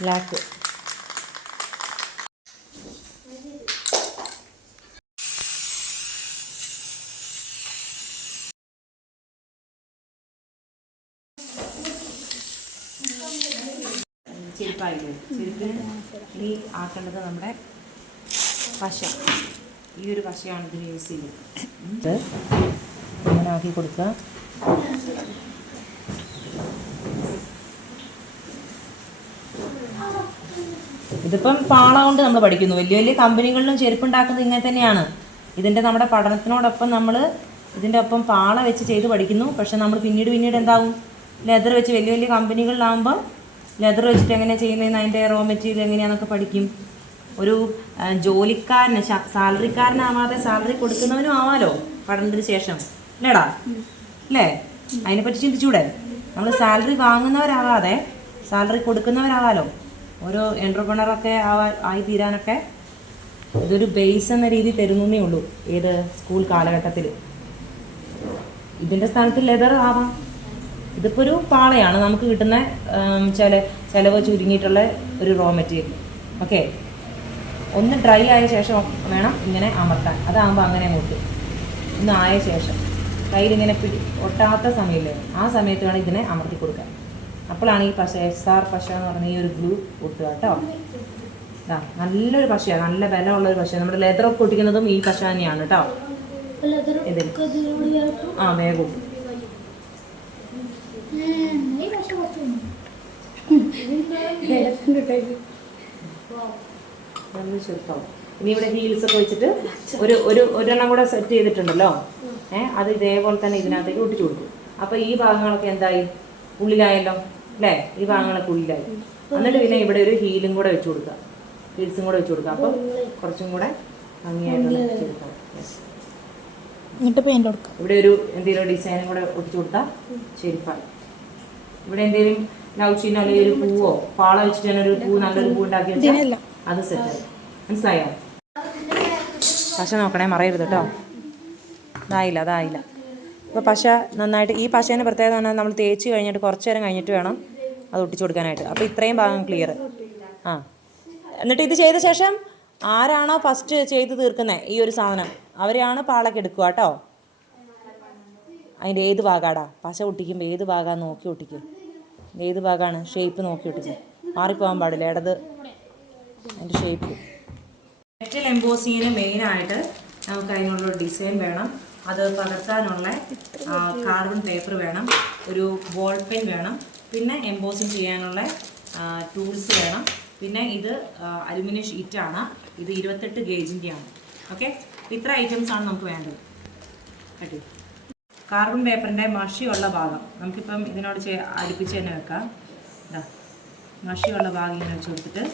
Black ചെരുപ്പായില്ലേ? ചെരുപ്പിന് ഇനി ആക്കേണ്ടത് നമ്മുടെ പശ. ഈ ഒരു പശയാണ് ഇതിന് യൂസ് ചെയ്യുന്നത്. ഇങ്ങനെ ആക്കി കൊടുക്കുക. ഇതിപ്പം പാള കൊണ്ട് നമ്മൾ പഠിക്കുന്നു. വലിയ വലിയ കമ്പനികളിലും ചെരുപ്പുണ്ടാക്കുന്നത് ഇങ്ങനെ തന്നെയാണ്. ഇതിന്റെ നമ്മുടെ പഠനത്തിനോടൊപ്പം നമ്മൾ ഇതിന്റെ ഒപ്പം പാള വെച്ച് ചെയ്ത് പഠിക്കുന്നു. പക്ഷെ നമ്മൾ പിന്നീട് പിന്നീട് എന്താവും? ലെതർ വെച്ച് വലിയ വലിയ കമ്പനികളിലാകുമ്പോൾ ലെതർ വെച്ചിട്ട് എങ്ങനെയാണ് ചെയ്യുന്നതെന്ന് അതിന്റെ റോ മെറ്റീരിയൽ എങ്ങനെയാണെന്നൊക്കെ പഠിക്കും. ഒരു ജോലിക്കാരന് സാലറിക്കാരനാവാതെ സാലറി കൊടുക്കുന്നവനും ആവാലോ പഠനത്തിന് ശേഷം. അല്ലേടാ? അല്ലേ? അതിനെപ്പറ്റി ചിന്തിച്ചൂടെ? നമ്മൾ സാലറി വാങ്ങുന്നവരാവാതെ സാലറി കൊടുക്കുന്നവരാവാലോ? ഓരോ എന്റർപ്രണറൊക്കെ ആവാ ആയി തീരാനൊക്കെ ഇതൊരു ബേസ് എന്ന രീതി തരുന്നേ ഉള്ളൂ ഏത് സ്കൂൾ കാലഘട്ടത്തിൽ ഇതിന്റെ സ്ഥാനത്ത് ലെതർ ആവാം. ഇതിപ്പോൾ ഒരു പാളയാണ് നമുക്ക് കിട്ടുന്ന ചില ചിലവ് ചുരുങ്ങിയിട്ടുള്ള ഒരു റോ മെറ്റീരിയൽ ഓക്കെ ഒന്ന് ഡ്രൈ ആയ ശേഷം വേണം ഇങ്ങനെ അമർത്താൻ. അതാകുമ്പോൾ അങ്ങനെ നോക്കി ഒന്ന് ആയ ശേഷം. കയ്യിൽ ഇങ്ങനെ പിടി ഒട്ടാത്ത സമയമില്ലേ ആ സമയത്ത് വേണം ഇതിനെ അമർത്തി കൊടുക്കാൻ. അപ്പോഴാണ് ഈ പശ എസ് ആർ പശ എന്ന് പറഞ്ഞ ഈ ഒരു ഗ്ലൂ ഒട്ടുക കേട്ടോ. ആ നല്ലൊരു പശയാണ് നല്ല ബലമുള്ള ഒരു പശ നമ്മുടെ ലെതറൊക്കെ ഒട്ടിക്കുന്നതും ഈ പശ തന്നെയാണ് കേട്ടോ. ആ വേഗം. നല്ല ചെറുപ്പം ഇനി ഇവിടെ ഹീൽസ് ഒക്കെ വെച്ചിട്ട് ഒരു ഒരു ഒരെണ്ണം കൂടെ സെറ്റ് ചെയ്തിട്ടുണ്ടല്ലോ. ഏഹ് അത് ഇതേപോലെ തന്നെ ഇതിനകത്തേക്ക് ഒട്ടിച്ചു കൊടുക്കും. അപ്പൊ ഈ ഭാഗങ്ങളൊക്കെ എന്തായി? ഉള്ളിലായല്ലോ. അല്ലേ ഈ ഭാഗങ്ങളൊക്കെ ഉള്ളിലായി എന്നിട്ട് പിന്നെ ഇവിടെ ഒരു ഹീലും കൂടെ വെച്ച് കൊടുക്കുക ഹീൽസും കൂടെ വെച്ച് കൊടുക്കുക അപ്പം കുറച്ചും കൂടെ. എന്നിട്ട് പെയിന്റ് കൊടുക്കാം. ഇവിടെ ഒരു എന്തെങ്കിലും ഡിസൈനും കൂടെ ഒട്ടിച്ചു കൊടുത്താൽ ചെരുപ്പായി ഇവിടെ എന്തെങ്കിലും ലവ് ചീനോ അല്ലെങ്കിൽ ഒരു പൂവോ പാള വെച്ചിട്ട് തന്നെ ഒരു പൂ നല്ലൊരു പൂ ഉണ്ടാക്കി വെച്ചാൽ അത് സെറ്റ് മനസ്സിലായോ? പക്ഷെ നോക്കണേ മറയരുത് കേട്ടോ. അതായില്ല അതായില്ല. ഇപ്പോൾ പശ നന്നായിട്ട് ഈ പശേന്റെ പ്രത്യേകത പറഞ്ഞാൽ നമ്മൾ തേച്ച് കഴിഞ്ഞിട്ട് കുറച്ച് നേരം കഴിഞ്ഞിട്ട് വേണം അത് ഒട്ടിച്ചു കൊടുക്കാനായിട്ട്. അപ്പോൾ ഇത്രയും ഭാഗം ക്ലിയർ ആ. എന്നിട്ട് ഇത് ചെയ്ത ശേഷം ആരാണോ ഫസ്റ്റ് ചെയ്ത് തീർക്കുന്നത് ഈ ഒരു സാധനം? അവരെയാണ് പാളൊക്കെ എടുക്കുക കേട്ടോ. അതിന്റെ ഏത് ഭാഗമാടാ പശ ഒട്ടിക്കുമ്പോൾ ഏത് ഭാഗമാണ് നോക്കി ഒട്ടിക്കും. ഏത് ഭാഗമാണ് ഷേപ്പ് നോക്കി ഒട്ടിക്കും. മാറിപ്പോകാൻ പാടില്ല. ഇടത് അതിന്റെ ഷേപ്പ് മെറ്റൽ എംബോസിങ്ങിന് മെയിനായിട്ട് നമുക്ക് അതിനുള്ള ഡിസൈൻ വേണം. അത് പകർത്താനുള്ള കാർബൺ പേപ്പർ വേണം ഒരു ബോൾ പെൻ വേണം പിന്നെ എംബോസിങ് ചെയ്യാനുള്ള ടൂൾസ് വേണം. പിന്നെ ഇത് അലുമിനിയം ഷീറ്റാണ് ഇത് ഇരുപത്തെട്ട് ഗേജിന്റെയാണ് ഓക്കെ ഇത്ര ഐറ്റംസ് ആണ് നമുക്ക് വേണ്ടത്. കേട്ടോ കാർബൺ പേപ്പറിന്റെ മഷിയുള്ള ഭാഗം. നമുക്കിപ്പം ഇതിനോട് അടുപ്പിച്ച് തന്നെ വെക്കാം. ഇതാ മഷിയുള്ള ഭാഗം ഇങ്ങനെ വെച്ച് കൊടുത്തിട്ട്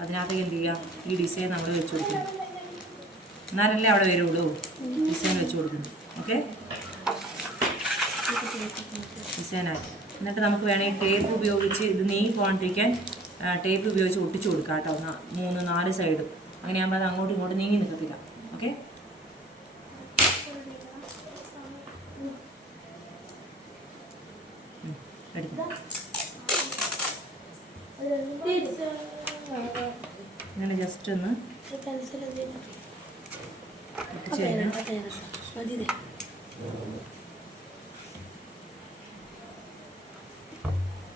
അതിനകത്തേക്ക് എന്ത് ചെയ്യുക? ഈ ഡിസൈൻ നമ്മൾ വെച്ച് കൊടുക്കണം എന്നാലല്ലേ അവിടെ വരുള്ളൂ. ഡിസൈൻ വെച്ച് കൊടുക്കുന്നു ഓക്കെ ഡിസൈനായി. എന്നിട്ട് നമുക്ക് വേണമെങ്കിൽ ടേപ്പ് ഉപയോഗിച്ച് ഇത് നീങ്ങി പോകാണ്ടിരിക്കാൻ ടേപ്പ് ഉപയോഗിച്ച് ഒട്ടിച്ചു കൊടുക്കാം കേട്ടോ. മൂന്ന് നാല് സൈഡും അങ്ങനെയാകുമ്പോൾ അത് അങ്ങോട്ടും ഇങ്ങോട്ടും നീങ്ങി നിൽക്കത്തില്ല ഓക്കെ ഇങ്ങനെ ജസ്റ്റ് ഒന്ന്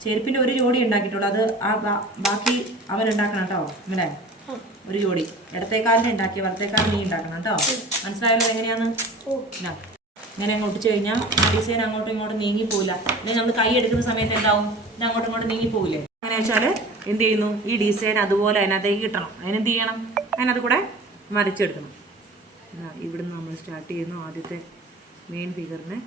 ചെരുപ്പിന്റെ ഒരു ജോഡി ഉണ്ടാക്കിയിട്ടുള്ളൂ. അത് ആ ബാക്കി ബാക്കി അവരുണ്ടാക്കണം കേട്ടോ. ഇങ്ങനെ ഒരു ജോഡി. ഇടത്തേക്കാലിന് ഉണ്ടാക്കിയ വലത്തേക്കാലിന് നീ ഉണ്ടാക്കണം കേട്ടോ. മനസ്സിലായല്ലോ എങ്ങനെയാന്ന്. ഇങ്ങനെ അങ്ങ് ഒട്ടിച്ചു കഴിഞ്ഞാൽ ഡിസൈൻ അങ്ങോട്ടും ഇങ്ങോട്ടും നീങ്ങി പോവില്ല. അല്ലെങ്കിൽ നമ്മൾ കൈ എടുക്കുന്ന സമയത്ത് എന്താവും? ഇത് അങ്ങോട്ടും ഇങ്ങോട്ടും നീങ്ങി പോകില്ലേ അങ്ങനെ വെച്ചാൽ എന്ത് ചെയ്യുന്നു? ഈ ഡിസൈൻ അതുപോലെ അതിനകത്തേക്ക് കിട്ടണം അതിനെന്ത് ചെയ്യണം? അതിനകത്ത് കൂടെ മറിച്ചെടുക്കണം ഇവിടുന്ന് നമ്മൾ സ്റ്റാർട്ട് ചെയ്യുന്നു ആദ്യത്തെ മെയിൻ ഫിഗറിനെ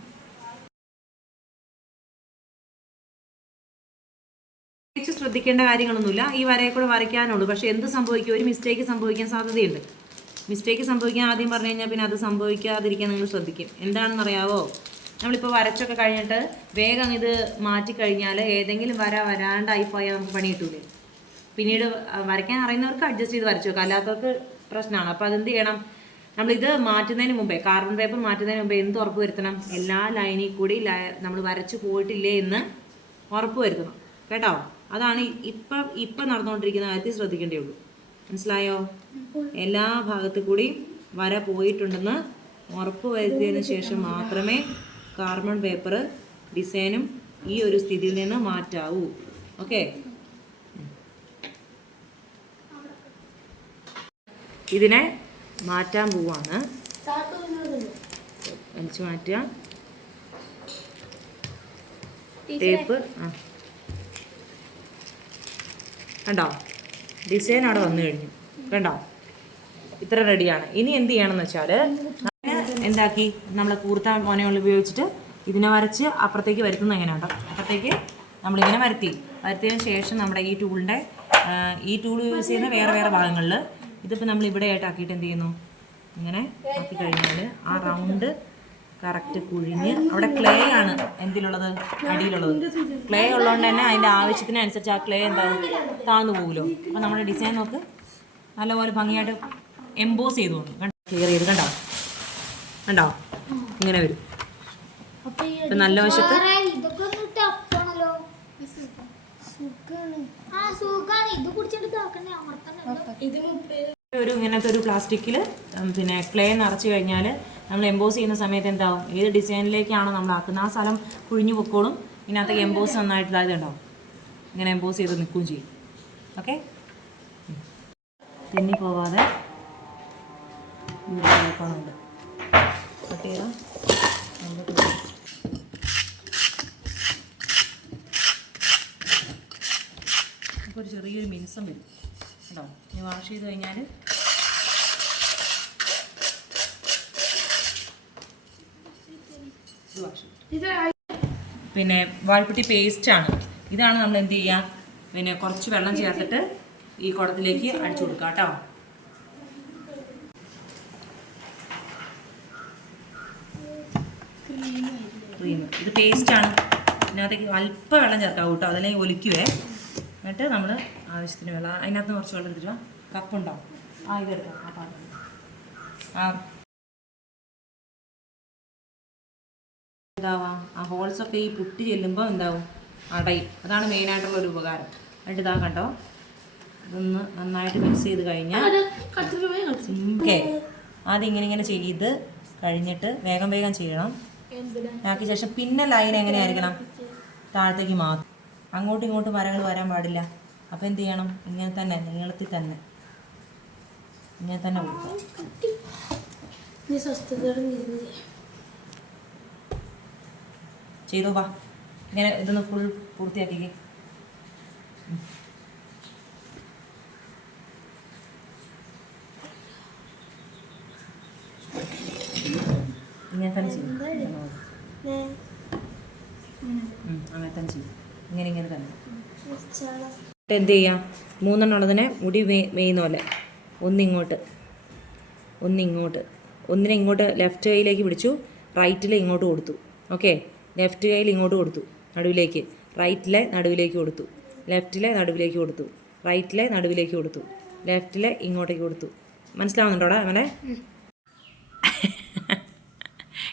ശ്രദ്ധിക്കേണ്ട കാര്യങ്ങളൊന്നുമില്ല. ഈ വരയെ കൂടെ വരയ്ക്കാനുള്ളൂ. പക്ഷേ എന്ത് സംഭവിക്കും? ഒരു മിസ്റ്റേക്ക് സംഭവിക്കാൻ സാധ്യതയുണ്ട്. മിസ്റ്റേക്ക് സംഭവിക്കാൻ ആദ്യം പറഞ്ഞു കഴിഞ്ഞാൽ പിന്നെ അത് സംഭവിക്കാതിരിക്കാൻ നിങ്ങൾ ശ്രദ്ധിക്കും. എന്താണെന്ന് അറിയാവോ നമ്മളിപ്പോൾ വരച്ചൊക്കെ കഴിഞ്ഞിട്ട് വേഗം ഇത് മാറ്റിക്കഴിഞ്ഞാൽ ഏതെങ്കിലും വര വരാണ്ടായി പോയാൽ നമുക്ക് പണി കിട്ടൂലേ. പിന്നീട് വരയ്ക്കാൻ അറിയുന്നവർക്ക് അഡ്ജസ്റ്റ് ചെയ്ത് വരച്ചു വെക്കാം. അല്ലാത്തവർക്ക് പ്രശ്നമാണ്. അപ്പോൾ അതെന്ത് ചെയ്യണം? നമ്മളിത് മാറ്റുന്നതിന് മുമ്പേ കാർബൺ പേപ്പർ മാറ്റുന്നതിന് മുമ്പേ എന്ത് ഉറപ്പ് വരുത്തണം? എല്ലാ ലൈനിൽ കൂടി നമ്മൾ വരച്ച് പോയിട്ടില്ലേ എന്ന് ഉറപ്പ് വരുത്തണം. കേട്ടോ? അതാണ് ഇപ്പം ഇപ്പം നടന്നുകൊണ്ടിരിക്കുന്ന കാര്യത്തിൽ ശ്രദ്ധിക്കേണ്ടേ ഉള്ളൂ. മനസ്സിലായോ? എല്ലാ ഭാഗത്തു കൂടി വര പോയിട്ടുണ്ടെന്ന് ഉറപ്പ് വരുത്തിയതിന് ശേഷം മാത്രമേ കാർബൺ പേപ്പർ ഡിസൈനും ഈ ഒരു സ്ഥിതിയിൽ നിന്ന് മാറ്റാവൂ. ഓക്കെ ഇതിനെ മാറ്റാൻ പോവാണ്. വലിച്ചു മാറ്റുക. ടേപ്പ് ആ. കണ്ടോ? ഡിസൈൻ അവിടെ വന്നു കഴിഞ്ഞു. കണ്ടോ? ഇത്ര റെഡിയാണ്. ഇനി എന്ത് ചെയ്യണമെന്ന് വെച്ചാൽ എന്താക്കി? നമ്മൾ കൂർത്ത മോനകൾ ഉപയോഗിച്ചിട്ട് ഇതിനെ വരച്ച് അപ്പുറത്തേക്ക് വരുത്തുന്നത് എങ്ങനെയുണ്ടോ? അപ്പുറത്തേക്ക് നമ്മളിങ്ങനെ വരുത്തി. വരുത്തിയതിന് ശേഷം നമ്മുടെ ഈ ടൂളിന്റെ ഈ ടൂൾ യൂസ് ചെയ്യുന്ന വേറെ വേറെ ഭാഗങ്ങളിൽ ഇതിപ്പോൾ നമ്മൾ ഇവിടെ ആയിട്ട് ആക്കിയിട്ട് എന്ത് ചെയ്യുന്നു? ഇങ്ങനെ ആക്കി കഴിഞ്ഞാൽ ആ റൗണ്ട് കറക്റ്റ് കുഴിഞ്ഞ് അവിടെ ക്ലേ ആണ് എന്തിലുള്ളത്? അടിയിലുള്ളത്. ക്ലേ ഉള്ളതുകൊണ്ട് തന്നെ അതിന്റെ ആവശ്യത്തിനനുസരിച്ച് ആ ക്ലേ എന്താ താന്നു പോകുമല്ലോ അപ്പോൾ നമ്മുടെ ഡിസൈൻ നോക്ക്. നല്ലപോലെ ഭംഗിയായിട്ട് എംബോസ് ചെയ്തു തോന്നും ക്ലിയർ ചെയ്ത്. കണ്ടോ? കണ്ടോ? ഇങ്ങനെ വരും. ഇപ്പം നല്ല വശത്ത് ആ സുഖാണ്. ഒരു ഇങ്ങനത്തെ ഒരു പ്ലാസ്റ്റിക്കിൽ പിന്നെ ക്ലേ നിറച്ച് കഴിഞ്ഞാൽ നമ്മൾ എംബോസ് ചെയ്യുന്ന സമയത്ത് എന്താവും? ഏത് ഡിസൈനിലേക്കാണോ നമ്മൾ ആക്കുന്നത്? ആ സ്ഥലം കുഴിഞ്ഞു പൊക്കോളും. ഇതിനകത്ത് എംബോസ് നന്നായിട്ട് ഇതായത് ഉണ്ടാവും ഇങ്ങനെ എംബോസ് ചെയ്ത് നിൽക്കുകയും ചെയ്യും. ഓക്കെ തെന്നി പോവാതെ കട്ട് ചെയ്താൽ അങ്ങോട്ട് വരും. അപ്പോൾ ഒരു ചെറിയൊരു മിനുസം വരും കേട്ടോ ഇനി വാഷ് ചെയ്ത് കഴിഞ്ഞാൽ പിന്നെ വാഴപ്പിട്ടി പേസ്റ്റാണ് ഇതാണ് നമ്മൾ എന്ത് ചെയ്യുക പിന്നെ കുറച്ച് വെള്ളം ചേർത്തിട്ട് ഈ കുടത്തിലേക്ക് അടിച്ചു കൊടുക്കുക കേട്ടോ. ക്രീം ഇത് പേസ്റ്റാണ് ഇതിനകത്തേക്ക് അല്പം വെള്ളം ചേർക്കാം കേട്ടോ. അതല്ലെങ്കിൽ ഒലിക്കുവേ. എന്നിട്ട് നമ്മൾ ആവശ്യത്തിന് വെള്ളം അതിനകത്ത് കുറച്ച് വെള്ളം എടുത്തിട്ട് കപ്പുണ്ടോ ആ ഇതെടുക്കാം ആ പാത്രം. ആ. എന്താവാം ആ ഹോൾസൊക്കെ ഈ പുട്ടി ചെല്ലുമ്പോൾ എന്താവും? അടയും. അതാണ് മെയിനായിട്ടുള്ള ഒരു ഉപകാരം. എന്നിട്ട് ഇതാ കണ്ടോ? ഇതൊന്ന് നന്നായിട്ട് മിക്സ് ചെയ്ത് കഴിഞ്ഞാൽ ഓക്കെ. ആദ്യം ഇങ്ങനെ ഇങ്ങനെ ചെയ്ത് കഴിഞ്ഞിട്ട് വേഗം വേഗം ചെയ്യണം. ആക്കിയ ശേഷം പിന്നെ ലൈൻ എങ്ങനെയായിരിക്കണം താഴത്തേക്ക് മാത്രം അങ്ങോട്ടും ഇങ്ങോട്ടും വരകൾ വരാൻ പാടില്ല. അപ്പോൾ എന്ത് ചെയ്യണം? ഇങ്ങനെ തന്നെ നീളത്തിൽ തന്നെ. ഇങ്ങനെ തന്നെ കൊടുക്കുക സ്വസ്ഥതയോടെ ചെയ്തോ വാ. ഇങ്ങനെ ഇതൊന്ന് ഫുൾ പൂർത്തിയാക്കിക്കേ. ഇങ്ങനെ തന്നെ ചെയ്യും. അങ്ങനെ തന്നെ ചെയ്യും. ഇങ്ങനെ ഇങ്ങനെ തന്നെ. എന്ത് ചെയ്യാം? മൂന്നെണ്ണം ഉള്ളതിനെ മുടി മേ മേയുന്ന പോലെ. ഒന്നിങ്ങോട്ട്. ഒന്നിങ്ങോട്ട്. ഒന്നിനെ ഇങ്ങോട്ട് ലെഫ്റ്റ് കൈയിലേക്ക് പിടിച്ചു റൈറ്റിൽ ഇങ്ങോട്ട് കൊടുത്തു. ഓക്കെ ലെഫ്റ്റ് കൈയിൽ ഇങ്ങോട്ട് കൊടുത്തു നടുവിലേക്ക്. റൈറ്റിലെ നടുവിലേക്ക് കൊടുത്തു. ലെഫ്റ്റിലെ നടുവിലേക്ക് കൊടുത്തു. റൈറ്റിലെ നടുവിലേക്ക് കൊടുത്തു. ലെഫ്റ്റിലെ ഇങ്ങോട്ടേക്ക് കൊടുത്തു. മനസ്സിലാവുന്നുണ്ടോടാ അങ്ങനെ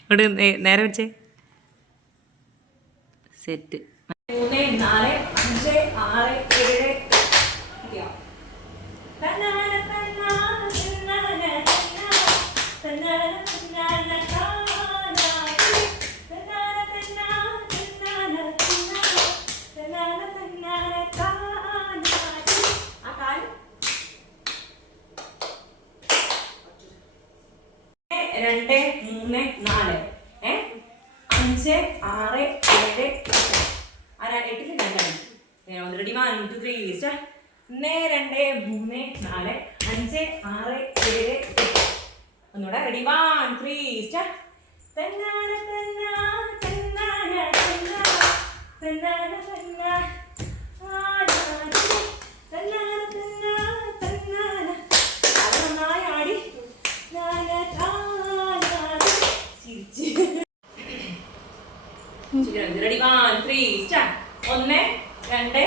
ഇവിടെ നേരെ വെച്ചേ സെറ്റ് മൂന്ന് നാല് അഞ്ച് ആറ് രണ്ട് മൂന്ന് നാല്. ഏ? അഞ്ച് ആറ് ഏഴ് എട്ട്. ആരാ? എട്ടിൽ രണ്ടാണ് ready one two three start ഒന്ന് രണ്ട് മൂന്ന് നാല് അഞ്ച് ആറ് ഏഴ് എട്ട്. ഒന്നുകൂടെ ready one three start start ഒന്ന് രണ്ട്